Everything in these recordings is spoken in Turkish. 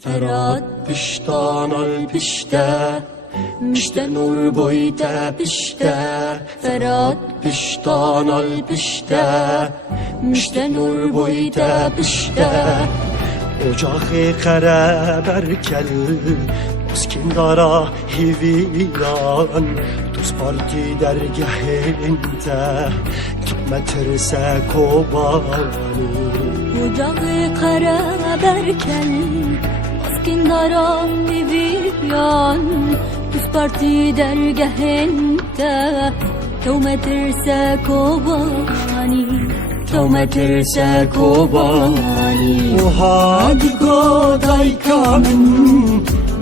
فراد پشتان الپشته مشته نور بویته پشته فراد پشتان الپشته مشته نور بویته پشته Ocağı qara berkel Uskindara hiviyan Tuz parti dergahinde Gitmetirse kobani Ocağı kara berkel Uskindara hiviyan Tuz parti dergahinde Kevmetirse kobani Kevmetirse kobani Hadi goday kamin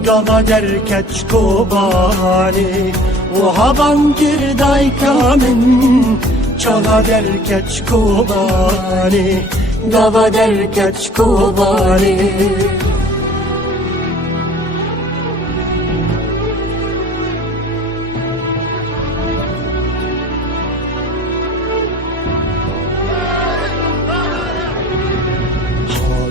Gala derkeç kobani Oha bangir day kamin Çala derkeç kobani Gala derkeç kobani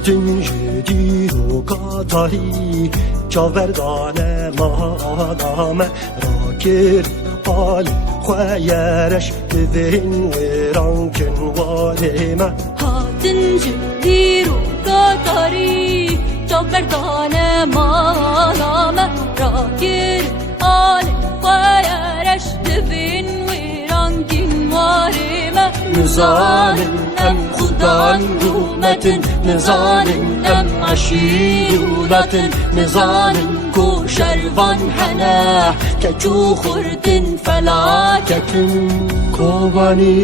Hadin jüdiru kadari Çaverdane madame Rakir al Khoyereş Divin verankin valime Hadin jüdiru kadari Çaverdane madame Rakir al Khoyereş Divin verankin valime Nizanin em Khudan rumetin Nizanin em aşiruletin Nizanin ku şervan hene Keçu khurdin felaketin Kobani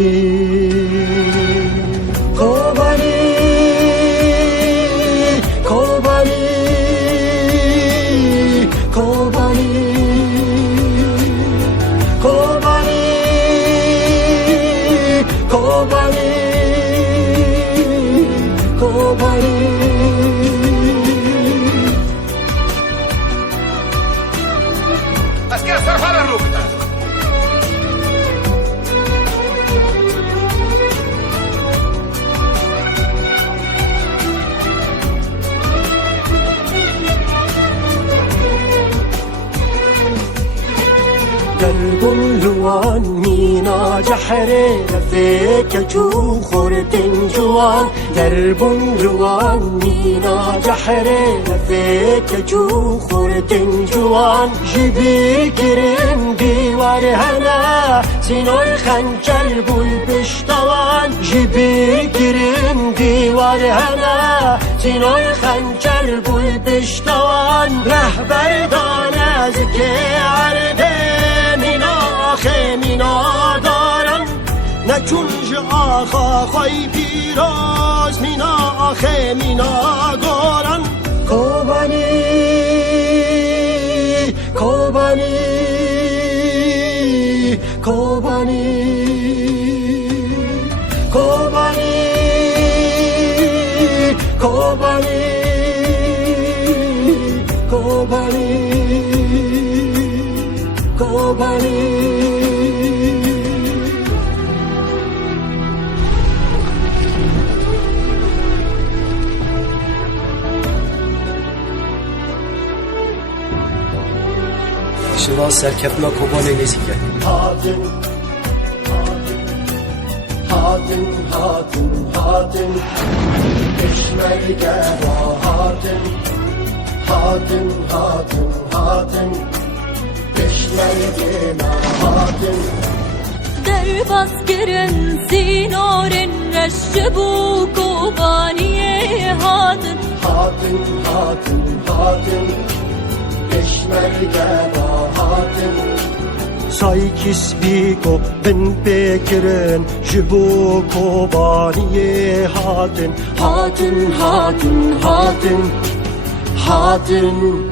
Kobani Kobani Kobani Kobani Kobani Kobani Asker sarfara rukta. درب لوان مینا جحره لفیک جو خوردن جوان درب لوان مینا جحره لفیک جو خوردن جوان جبیر کرن دیوار هنا سینوی خنجر بول بشتوان جبیر کرن دیوار هنا سینوی خنجر بول بشتوان رهبر دانه زکی عرده مینا دارم نکنج آخا خوی پیراز مینا آخه مینا دارم کوبانی کوبانی کوبانی کوبانی کوبانی کوبانی کوبانی Şivan serkefna Kobani nezike Hadin Hadin Hadin Hadin Eşmerge Hadin Hadin Hadin Hadin Eşmerge Hadin Derbas girin sinorin reşbu Kobaniye hadin Hadin Hadin Hadin Eşmerge Hadin Saykis biko bin bekirin Jibu Kobaniye hadin Hadin Hadin Hadin Hadin